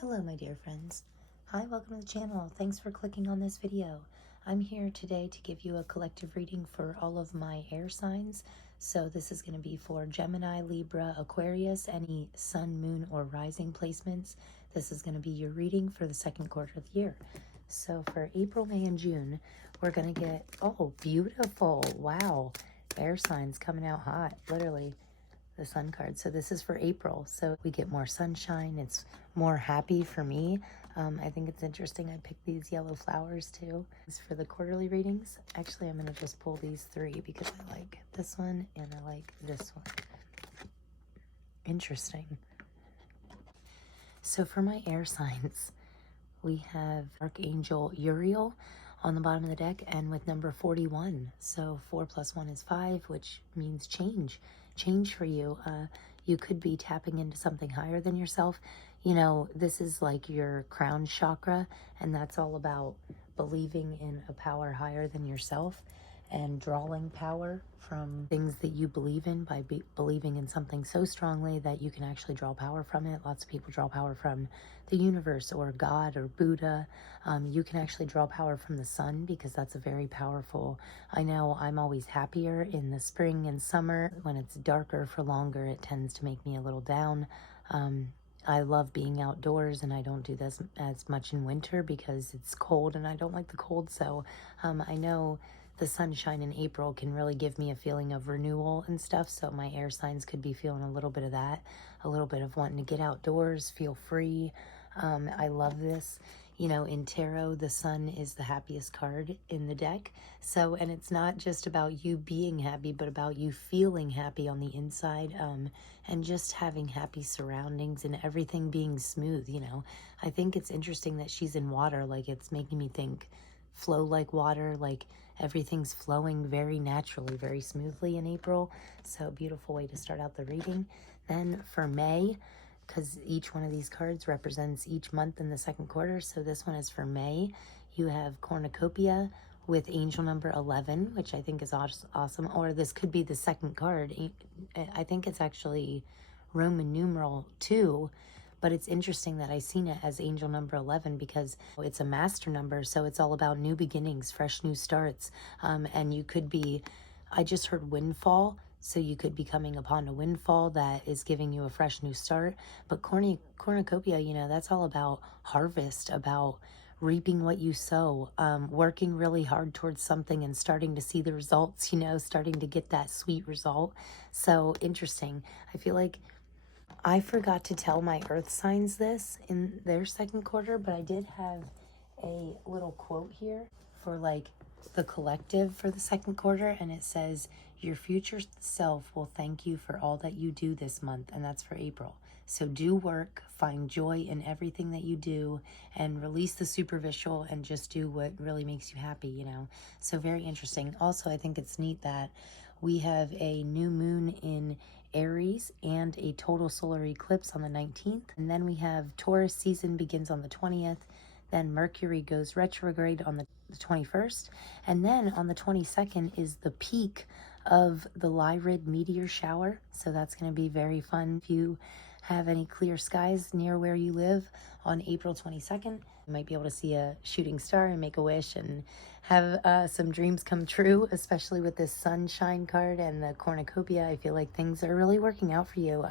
Hello, my dear friends. Hi, welcome to the channel. Thanks for clicking on this video. I'm here today to give you a collective reading for all of my air signs. So this is going to be for Gemini, Libra, Aquarius, any sun, moon, or rising placements. This is going to be your reading for the second quarter of the year. So for April, May, and June, we're going to get, oh, beautiful. Wow. Air signs coming out hot, literally. The sun card. So this is for April. So we get more sunshine. It's more happy for me. I think it's interesting. I picked these yellow flowers too. It's for the quarterly readings. Actually, I'm going to just pull these three because I like this one and I like this one. Interesting. So for my air signs, we have Archangel Uriel on the bottom of the deck and with number 41. So 4 plus 1 is 5, which means change for you. You could be tapping into something higher than yourself. You know, this is like your crown chakra, and that's all about believing in a power higher than yourself and drawing power from things that you believe in by believing in something so strongly that you can actually draw power from it. Lots of people draw power from the universe or God or Buddha. You can actually draw power from the sun because that's a very powerful. I know I'm always happier in the spring and summer. When it's darker for longer, it tends to make me a little down. I love being outdoors, and I don't do this as much in winter because it's cold and I don't like the cold. So I know the sunshine in April can really give me a feeling of renewal and stuff. So my air signs could be feeling a little bit of that, a little bit of wanting to get outdoors, feel free. I love this. You know, in tarot, the sun is the happiest card in the deck. So, and it's not just about you being happy, but about you feeling happy on the inside, and just having happy surroundings and everything being smooth, you know. I think it's interesting that she's in water. Like, it's making me think flow like water, like everything's flowing very naturally, very smoothly in April. So beautiful way to start out the reading. Then for May, because each one of these cards represents each month in the second quarter. So this one is for May. You have cornucopia with angel number 11, which I think is awesome. Or this could be the second card. I think it's actually Roman numeral 2. But it's interesting that I seen it as angel number 11 because it's a master number. So it's all about new beginnings, fresh new starts. And you could be, I just heard windfall. So you could be coming upon a windfall that is giving you a fresh new start. But cornucopia, you know, that's all about harvest, about reaping what you sow, working really hard towards something and starting to see the results, you know, starting to get that sweet result. So interesting. I feel like I forgot to tell my earth signs this in their second quarter, but I did have a little quote here for like the collective for the second quarter, and it says, your future self will thank you for all that you do this month, and that's for April. So do work, find joy in everything that you do, and release the superficial and just do what really makes you happy, you know. So very interesting. Also, I think it's neat that we have a new moon in Aries and a total solar eclipse on the 19th. And then we have Taurus season begins on the 20th. Then Mercury goes retrograde on the 21st. And then on the 22nd is the peak of the Lyrid meteor shower. So that's going to be very fun. If you have any clear skies near where you live on April 22nd, you might be able to see a shooting star and make a wish and have some dreams come true, especially with this sunshine card and the cornucopia. I feel like things are really working out for you.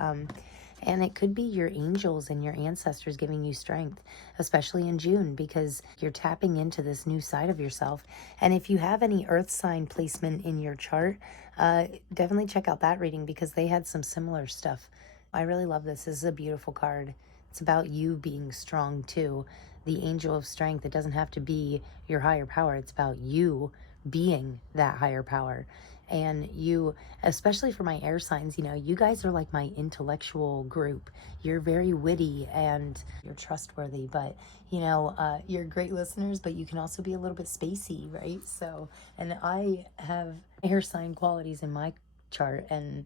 And it could be your angels and your ancestors giving you strength, especially in June, because you're tapping into this new side of yourself. And if you have any earth sign placement in your chart, definitely check out that reading because they had some similar stuff. I really love this. This is a beautiful card. It's about you being strong too. The angel of strength, it doesn't have to be your higher power. It's about you being that higher power. And you, especially for my air signs, you know, you guys are like my intellectual group. You're very witty and you're trustworthy, but you know, you're great listeners, but you can also be a little bit spacey, right? So, and I have air sign qualities in my chart, and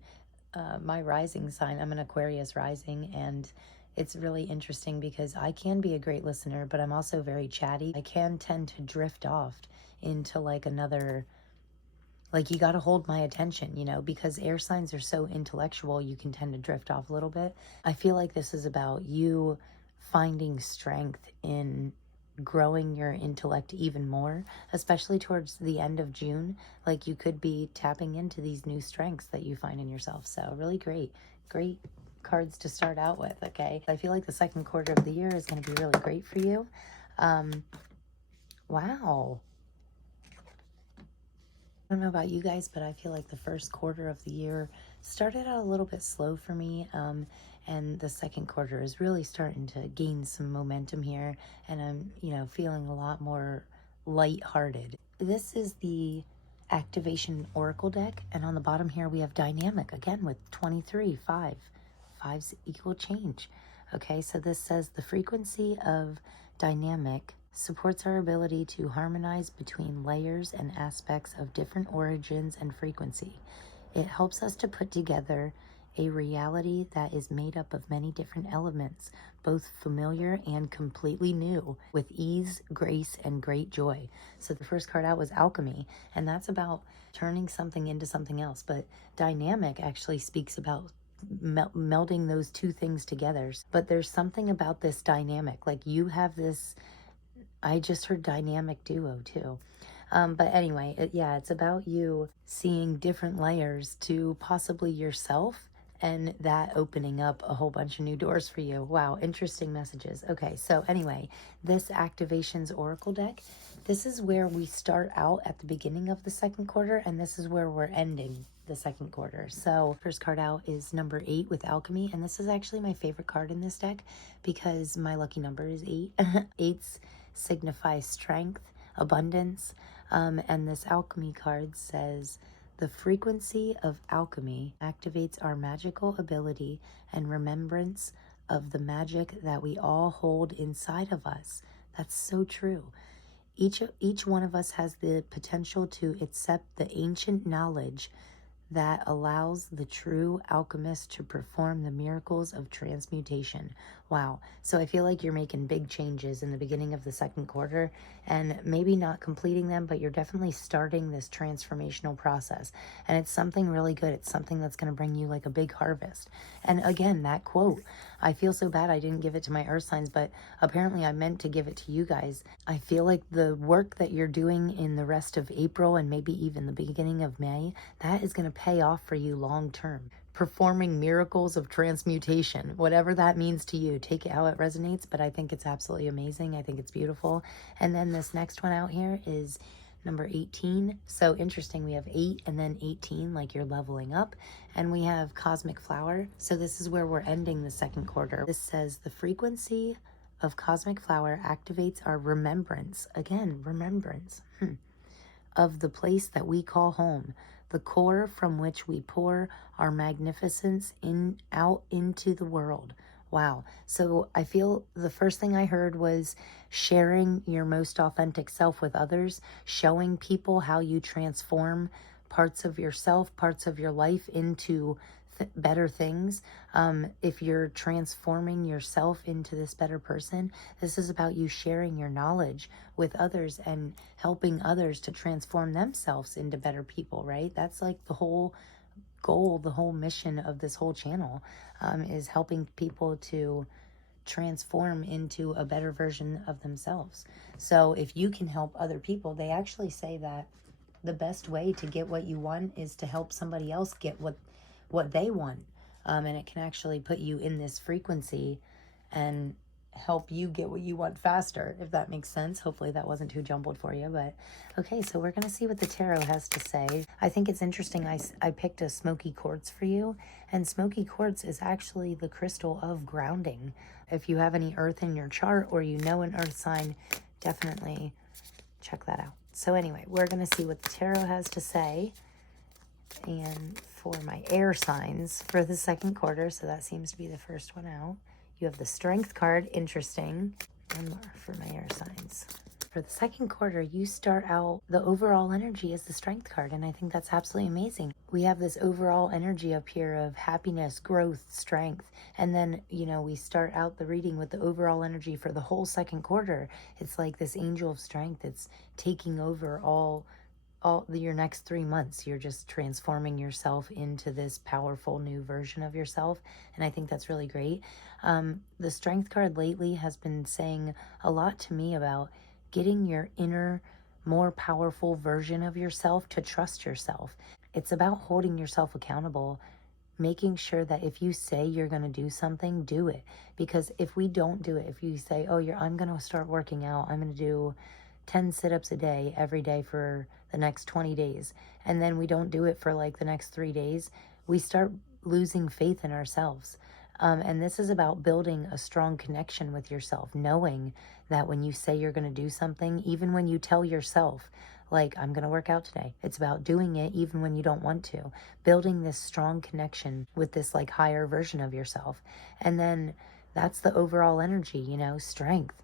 my rising sign, I'm an Aquarius rising, and it's really interesting because I can be a great listener, but I'm also very chatty. I can tend to drift off into like another, like you got to hold my attention, you know, because air signs are so intellectual, you can tend to drift off a little bit. I feel like this is about you finding strength in growing your intellect even more, especially towards the end of June. Like, you could be tapping into these new strengths that you find in yourself. So really great cards to start out with. Okay, I feel like the second quarter of the year is going to be really great for you. Wow, I don't know about you guys, but I feel like the first quarter of the year started out a little bit slow for me. And the second quarter is really starting to gain some momentum here. And I'm, feeling a lot more lighthearted. This is the activation oracle deck. And on the bottom here, we have dynamic again with 23, 5. Fives equal change. Okay, so this says the frequency of dynamic supports our ability to harmonize between layers and aspects of different origins and frequency. It helps us to put together a reality that is made up of many different elements, both familiar and completely new, with ease, grace, and great joy. So the first card out was alchemy, and that's about turning something into something else. But dynamic actually speaks about melding those two things together. But there's something about this dynamic, like you have this, I just heard dynamic duo too. But anyway, it's about you seeing different layers to possibly yourself, and that opening up a whole bunch of new doors for you. Wow, interesting messages. Okay, so anyway, this activations oracle deck, this is where we start out at the beginning of the second quarter, and this is where we're ending the second quarter. So first card out is number 8 with alchemy, and this is actually my favorite card in this deck because my lucky number is 8. 8s signify strength, abundance, and this alchemy card says the frequency of alchemy activates our magical ability and remembrance of the magic that we all hold inside of us. That's so true. Each one of us has the potential to accept the ancient knowledge that allows the true alchemist to perform the miracles of transmutation. Wow. So I feel like you're making big changes in the beginning of the second quarter, and maybe not completing them, but you're definitely starting this transformational process. And it's something really good. It's something that's going to bring you like a big harvest. And again, that quote, I feel so bad I didn't give it to my earth signs, but apparently I meant to give it to you guys. I feel like the work that you're doing in the rest of April and maybe even the beginning of May, that is going to pay off for you long term. Performing miracles of transmutation, whatever that means to you, take it how it resonates, but I think it's absolutely amazing. I think it's beautiful. And then this next one out here is number 18. So interesting, we have 8 and then 18, like you're leveling up. And we have cosmic flower. So this is where we're ending the second quarter. This says the frequency of cosmic flower activates our remembrance. Again, remembrance. Of the place that we call home, the core from which we pour our magnificence out into the world. Wow. So I feel the first thing I heard was sharing your most authentic self with others, showing people how you transform parts of yourself, parts of your life into better things. If you're transforming yourself into this better person, this is about you sharing your knowledge with others and helping others to transform themselves into better people, right? That's like the whole goal, the whole mission of this whole channel, is helping people to transform into a better version of themselves. So if you can help other people, they actually say that the best way to get what you want is to help somebody else get what they want. And it can actually put you in this frequency and help you get what you want faster, if that makes sense. Hopefully that wasn't too jumbled for you, but okay, so we're going to see what the tarot has to say. I think it's interesting. I picked a smoky quartz for you, and smoky quartz is actually the crystal of grounding. If you have any earth in your chart or you know an earth sign, definitely check that out. So anyway, we're going to see what the tarot has to say. And for my air signs for the second quarter, so that seems to be the first one out. You have the strength card, interesting. One more for my air signs. For the second quarter, you start out, the overall energy is the strength card, and I think that's absolutely amazing. We have this overall energy up here of happiness, growth, strength, and then, we start out the reading with the overall energy for the whole second quarter. It's like this angel of strength. It's taking over all all your next 3 months. You're just transforming yourself into this powerful new version of yourself. And I think that's really great. The strength card lately has been saying a lot to me about getting your inner, more powerful version of yourself to trust yourself. It's about holding yourself accountable, making sure that if you say you're going to do something, do it. Because if we don't do it, if you say, oh, I'm going to start working out, I'm going to do 10 sit-ups a day every day for the next 20 days, and then we don't do it for like the next 3 days, we start losing faith in ourselves. And this is about building a strong connection with yourself, knowing that when you say you're going to do something, even when you tell yourself, like, I'm going to work out today, it's about doing it even when you don't want to, building this strong connection with this like higher version of yourself. And then that's the overall energy, strength,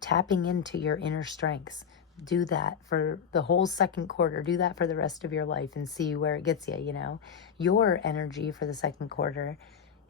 tapping into your inner strengths. Do that for the whole second quarter. Do that for the rest of your life and see where it gets you. Your energy for the second quarter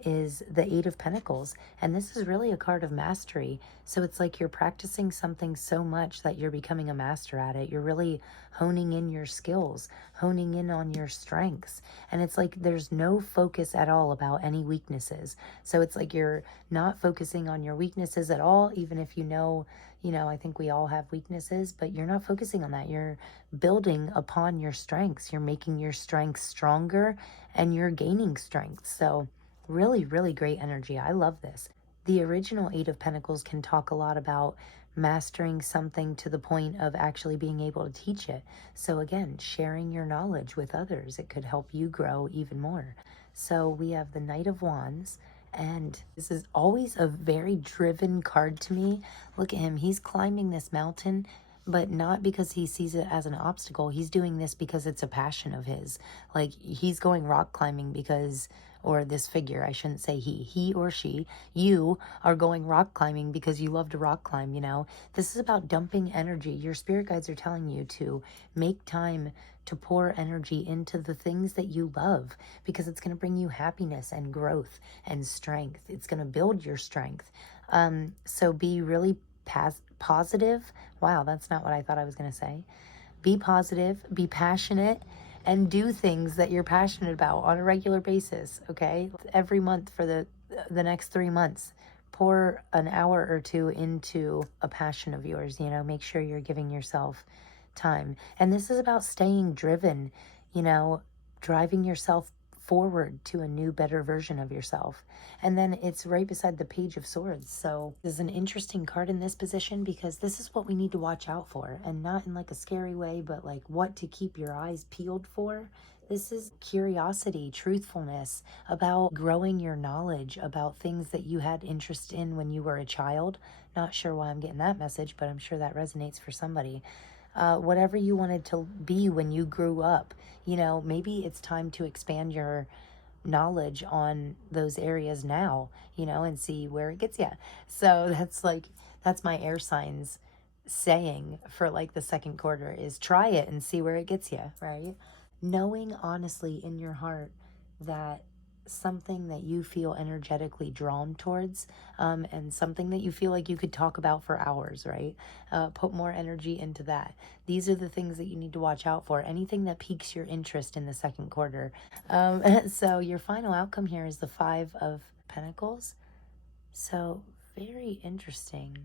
is the Eight of Pentacles. And this is really a card of mastery. So it's like you're practicing something so much that you're becoming a master at it. You're really honing in your skills, honing in on your strengths. And it's like there's no focus at all about any weaknesses. So it's like you're not focusing on your weaknesses at all, even if I think we all have weaknesses, but you're not focusing on that. You're building upon your strengths. You're making your strengths stronger and you're gaining strength. So really, really great energy. I love this. The original Eight of Pentacles can talk a lot about mastering something to the point of actually being able to teach it. So again, sharing your knowledge with others, it could help you grow even more. So we have the Knight of Wands, and this is always a very driven card to me. Look at him. He's climbing this mountain, but not because he sees it as an obstacle. He's doing this because it's a passion of his. Like, he's going rock climbing because, or this figure, I shouldn't say he or she, you are going rock climbing because you love to rock climb, This is about dumping energy. Your spirit guides are telling you to make time to pour energy into the things that you love, because it's going to bring you happiness and growth and strength. It's going to build your strength. So be really positive. Wow, that's not what I thought I was going to say. Be positive, be passionate, and do things that you're passionate about on a regular basis, okay? Every month for the next 3 months, pour an hour or two into a passion of yours, make sure you're giving yourself time. And this is about staying driven, driving yourself forward to a new, better version of yourself. And then it's right beside the Page of Swords. So this is an interesting card in this position, because this is what we need to watch out for, and not in like a scary way, but like what to keep your eyes peeled for. This is curiosity, truthfulness, about growing your knowledge about things that you had interest in when you were a child. Not sure why I'm getting that message, but I'm sure that resonates for somebody. Whatever you wanted to be when you grew up, maybe it's time to expand your knowledge on those areas now, and see where it gets you. So that's my air signs saying for like the second quarter is try it and see where it gets you, right? Knowing honestly in your heart that something that you feel energetically drawn towards, and something that you feel like you could talk about for hours, right? Put more energy into that. These are the things that you need to watch out for. Anything that piques your interest in the second quarter. So your final outcome here is the Five of Pentacles. So very interesting.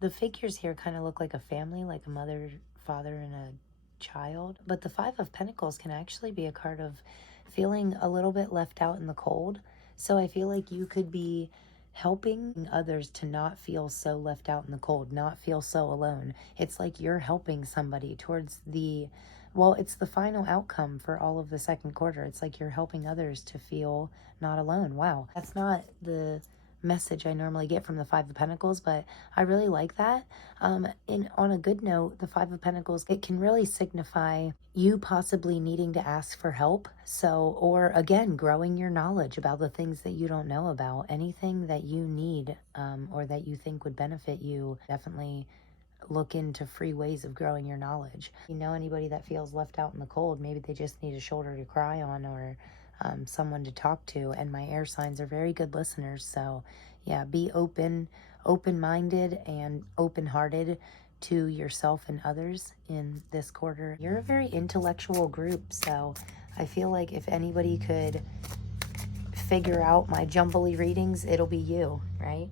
The figures here kind of look like a family, like a mother, father, and a child. But the Five of Pentacles can actually be a card of feeling a little bit left out in the cold. So I feel like you could be helping others to not feel so left out in the cold, not feel so alone. It's like you're helping somebody towards it's the final outcome for all of the second quarter. It's like you're helping others to feel not alone. Wow, that's not the message I normally get from the Five of Pentacles, but I really like that. On a good note, the Five of Pentacles, it can really signify you possibly needing to ask for help. So, or again, growing your knowledge about the things that you don't know about. Anything that you need, or that you think would benefit you, definitely look into free ways of growing your knowledge. Anybody that feels left out in the cold, maybe they just need a shoulder to cry on, or someone to talk to. And my air signs are very good listeners. So yeah, be open-minded and open-hearted to yourself and others in this quarter. You're a very intellectual group, so I feel like if anybody could figure out my jumbly readings, it'll be you, right?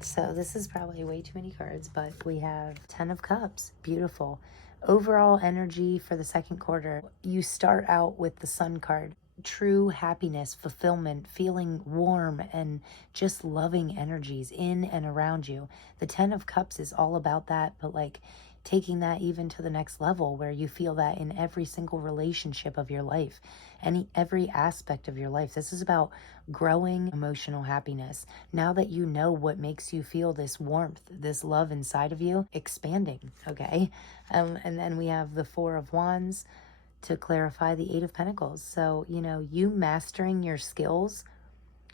So this is probably way too many cards, but we have 10 of Cups. Beautiful. Overall energy for the second quarter. You start out with the Sun card. True happiness, fulfillment, feeling warm, and just loving energies in and around you. The 10 of Cups is all about that, but like taking that even to the next level where you feel that in every single relationship of your life, every aspect of your life. This is about growing emotional happiness. Now that you know what makes you feel this warmth, this love inside of you, expanding, okay? And then we have the Four of Wands to clarify the Eight of Pentacles. So, you know, you mastering your skills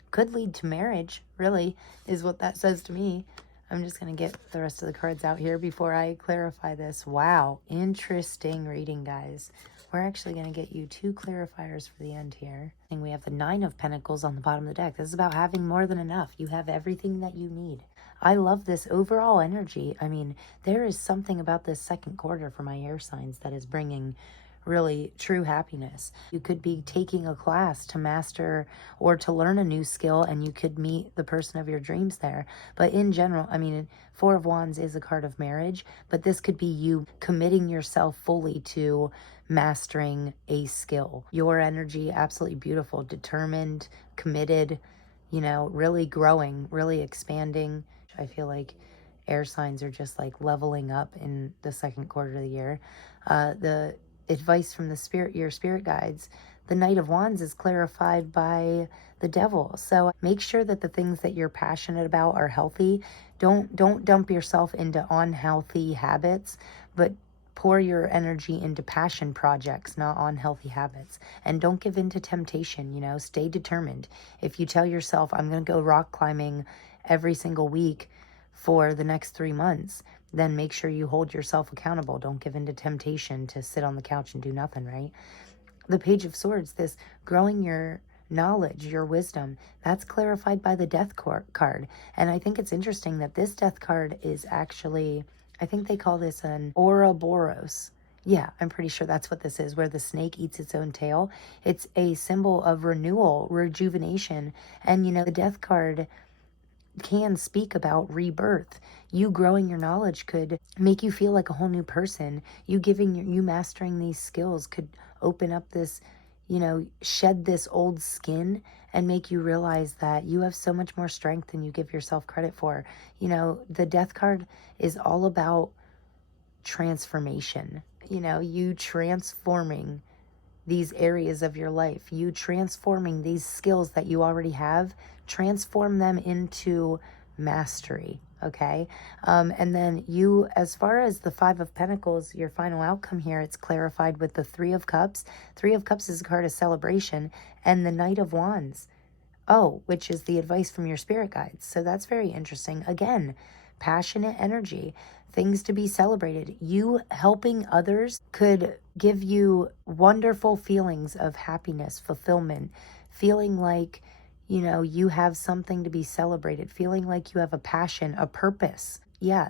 could lead to marriage, really, is what that says to me. I'm just going to get the rest of the cards out here before I clarify this. Wow, interesting reading, guys. We're actually going to get you 2 clarifiers for the end here. And we have the Nine of Pentacles on the bottom of the deck. This is about having more than enough. You have everything that you need. I love this overall energy. I mean, there is something about this second quarter for my air signs that is bringing really true happiness. You could be taking a class to master or to learn a new skill, and you could meet the person of your dreams there. But in general, I mean, Four of Wands is a card of marriage, but this could be you committing yourself fully to mastering a skill. Your energy, absolutely beautiful, determined, committed, you know, really growing, really expanding. I feel like air signs are just like leveling up in the second quarter of the year. The advice from your spirit guides, the Knight of Wands is clarified by the Devil. So make sure that the things that you're passionate about are healthy. Don't dump yourself into unhealthy habits, but pour your energy into passion projects, not unhealthy habits. And don't give in to temptation, you know, stay determined. If you tell yourself, I'm going to go rock climbing every single week for the next 3 months, then make sure you hold yourself accountable. Don't give in to temptation to sit on the couch and do nothing, right? The Page of Swords, this growing your knowledge, your wisdom, that's clarified by the Death card. And I think it's interesting that this Death card is actually, I think they call this an Ouroboros. Yeah, I'm pretty sure that's what this is, where the snake eats its own tail. It's a symbol of renewal, rejuvenation. And, you know, the Death card can speak about rebirth. You growing your knowledge could make you feel like a whole new person. You mastering these skills could open up this, you know, shed this old skin and make you realize that you have so much more strength than you give yourself credit for. You know, the Death card is all about transformation. You know, you transforming these areas of your life, you transforming these skills that you already have, transform them into mastery, okay? And then you, as far as the Five of Pentacles, your final outcome here, it's clarified with the Three of Cups. Three of Cups is a card of celebration, and the Knight of Wands, which is the advice from your spirit guides. So that's very interesting. Again, passionate energy, things to be celebrated. You helping others could give you wonderful feelings of happiness, fulfillment, feeling like, you know, you have something to be celebrated, feeling like you have a passion, a purpose. Yeah,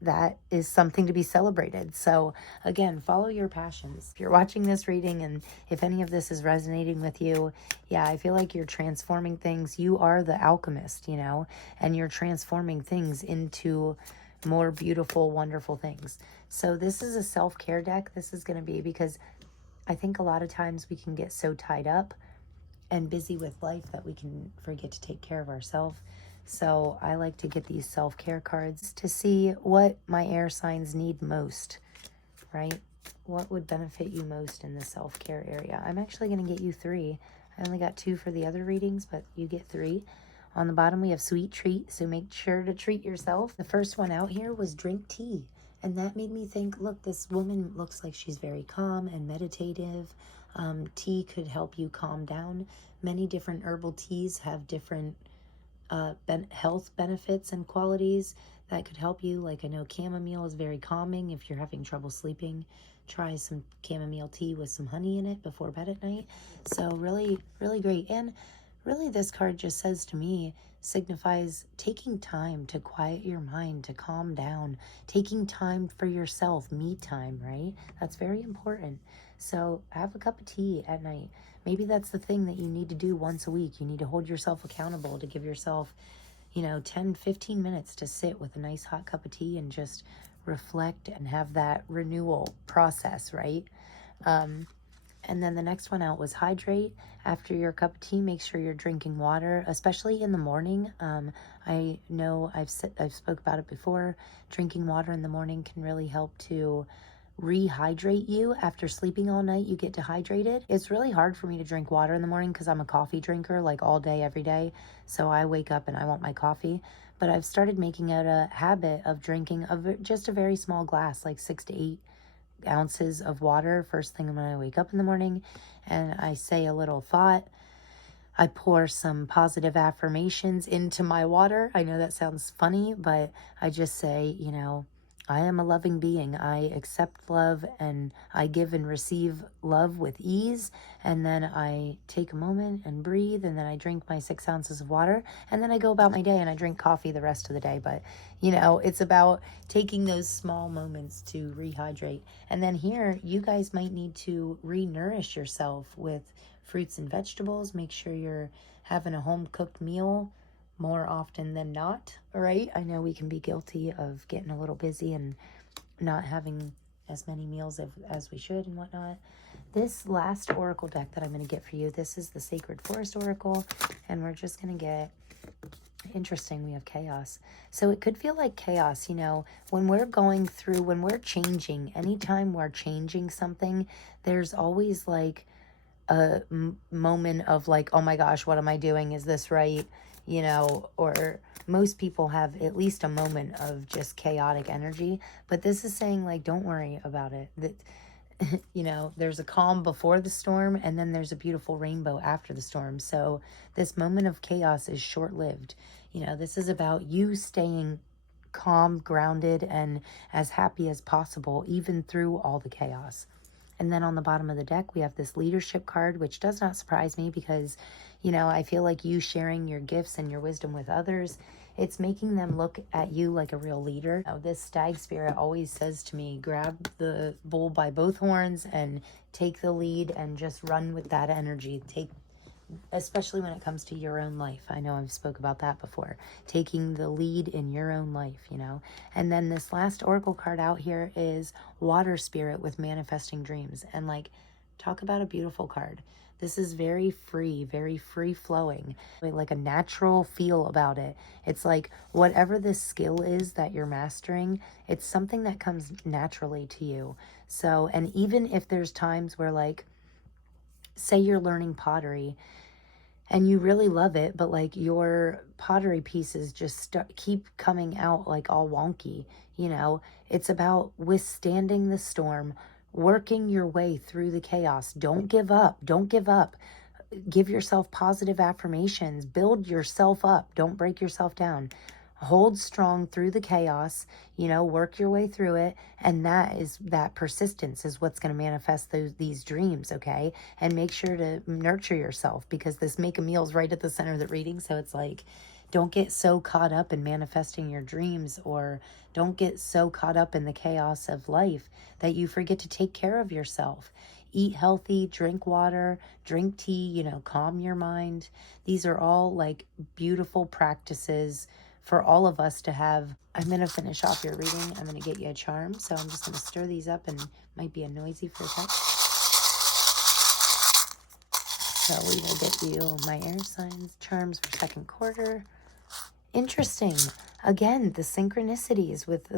that is something to be celebrated. So again, follow your passions. If you're watching this reading and if any of this is resonating with you, yeah, I feel like you're transforming things. You are the alchemist, you know, and you're transforming things into more beautiful, wonderful things. So this is a self-care deck. This is going to be because I think a lot of times we can get so tied up and busy with life that we can forget to take care of ourselves. So I like to get these self-care cards to see what my air signs need most, right? What would benefit you most in the self-care area? I'm actually going to get you 3. I only got 2 for the other readings, but you get 3. On the bottom, we have sweet treat, so make sure to treat yourself. The first one out here was drink tea. And that made me think, look, this woman looks like she's very calm and meditative. Tea could help you calm down. Many different herbal teas have different health benefits and qualities that could help you. Like I know chamomile is very calming. If you're having trouble sleeping, try some chamomile tea with some honey in it before bed at night. So really, really great. And really this card just says to me, signifies taking time to quiet your mind, to calm down, taking time for yourself, me time, right? That's very important. So have a cup of tea at night. Maybe that's the thing that you need to do once a week. You need to hold yourself accountable, to give yourself, 10, 15 minutes to sit with a nice hot cup of tea and just reflect and have that renewal process, right? And then the next one out was hydrate. After your cup of tea, make sure you're drinking water, especially in the morning. I know I've spoke about it before. Drinking water in the morning can really help to rehydrate you. After sleeping all night, you get dehydrated. It's really hard for me to drink water in the morning because I'm a coffee drinker, like all day, every day. So I wake up and I want my coffee. But I've started making it a habit of drinking just a very small glass, like 6 to 8 ounces of water first thing when I wake up in the morning, and I say a little thought. I pour some positive affirmations into my water. I know that sounds funny, but I just say, I am a loving being. I accept love and I give and receive love with ease. And then I take a moment and breathe, and then I drink my 6 ounces of water, and then I go about my day and I drink coffee the rest of the day. But, it's about taking those small moments to rehydrate. And then here, you guys might need to re-nourish yourself with fruits and vegetables. Make sure you're having a home-cooked meal more often than not, right? I know we can be guilty of getting a little busy and not having as many meals as we should and whatnot. This last oracle deck that I'm going to get for you, this is the Sacred Forest Oracle, and we're just going to get, interesting, we have chaos. So it could feel like chaos, when we're changing, anytime we're changing something, there's always like a moment of like, oh my gosh, what am I doing? Is this right? Or most people have at least a moment of just chaotic energy. But this is saying, like, don't worry about it. That, there's a calm before the storm, and then there's a beautiful rainbow after the storm. So this moment of chaos is short-lived. This is about you staying calm, grounded, and as happy as possible, even through all the chaos. And then on the bottom of the deck, we have this leadership card, which does not surprise me because, I feel like you sharing your gifts and your wisdom with others, it's making them look at you like a real leader. This stag spirit always says to me, grab the bull by both horns and take the lead and just run with that energy. Especially when it comes to your own life. I know I've spoke about that before. Taking the lead in your own life, And then this last oracle card out here is Water Spirit with Manifesting Dreams. And talk about a beautiful card. This is very free flowing, like a natural feel about it. It's like whatever this skill is that you're mastering, it's something that comes naturally to you. So, and even if there's times where say you're learning pottery and you really love it, but your pottery pieces just keep coming out all wonky, it's about withstanding the storm, working your way through the chaos. Don't give up. Give yourself positive affirmations, build yourself up. Don't break yourself down. Hold strong through the chaos, work your way through it. And that persistence is what's going to manifest these dreams, okay? And make sure to nurture yourself, because this make a meal is right at the center of the reading. So it's don't get so caught up in manifesting your dreams, or don't get so caught up in the chaos of life that you forget to take care of yourself. Eat healthy, drink water, drink tea, calm your mind. These are all beautiful practices for all of us to have. I'm going to finish off your reading. I'm going to get you a charm. So I'm just going to stir these up, and might be a noisy for a sec. So we will get you my air signs charms for second quarter. Interesting. Again, the synchronicities with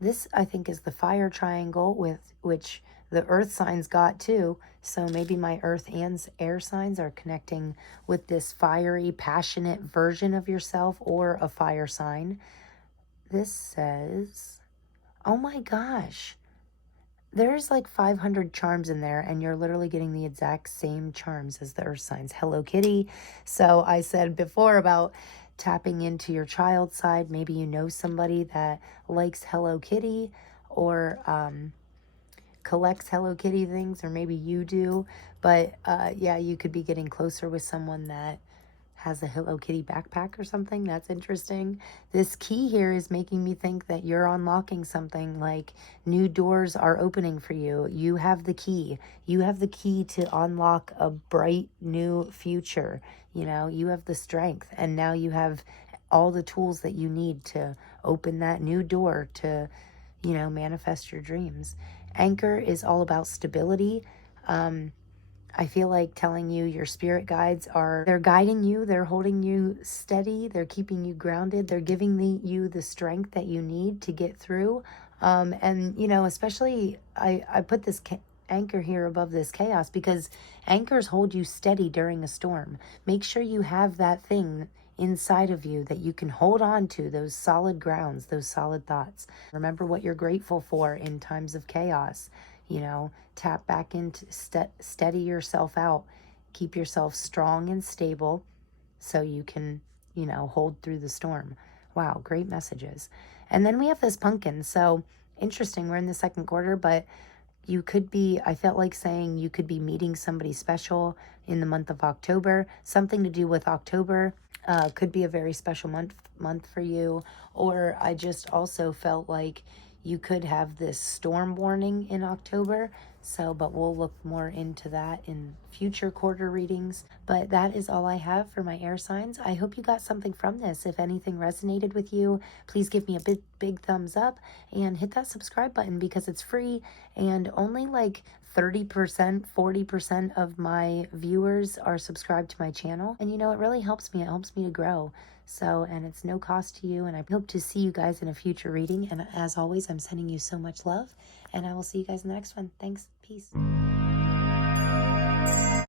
this I think is the fire triangle, with which the earth signs got too. So maybe my earth and air signs are connecting with this fiery, passionate version of yourself, or a fire sign. This says, oh my gosh, there's 500 charms in there, and you're literally getting the exact same charms as the earth signs. Hello Kitty. So I said before about tapping into your child side. Maybe you know somebody that likes Hello Kitty, or collects Hello Kitty things, or maybe you do. But yeah, you could be getting closer with someone that has a Hello Kitty backpack or something. That's interesting. This key here is making me think that you're unlocking something, like new doors are opening for you. You have the key. You have the key to unlock a bright new future. You know, you have the strength, and now you have all the tools that you need to open that new door to, you know, manifest your dreams. Anchor is all about stability. I feel like telling you your spirit guides they're guiding you, they're holding you steady, they're keeping you grounded, they're giving you the strength that you need to get through. And, you know, especially I put this anchor here above this chaos because anchors hold you steady during a storm. Make sure you have that thing inside of you that you can hold on to, those solid grounds, those solid thoughts. Remember what you're grateful for in times of chaos. You know, tap back into, steady yourself out, keep yourself strong and stable so you can, you know, hold through the storm. Wow, great messages. And then we have this pumpkin. So interesting, we're in the second quarter, but you could be, I felt like saying you could be meeting somebody special in the month of October. Something to do with October could be a very special month for you. Or I just also felt like you could have this storm warning in October. So, but we'll look more into that in future quarter readings. But that is all I have for my air signs. I hope you got something from this. If anything resonated with you, please give me a big thumbs up and hit that subscribe button because it's free, and only like 30%, 40% of my viewers are subscribed to my channel. And you know, it really helps me. It helps me to grow. So, and it's no cost to you. And I hope to see you guys in a future reading. And as always, I'm sending you so much love. And I will see you guys in the next one. Thanks. Peace.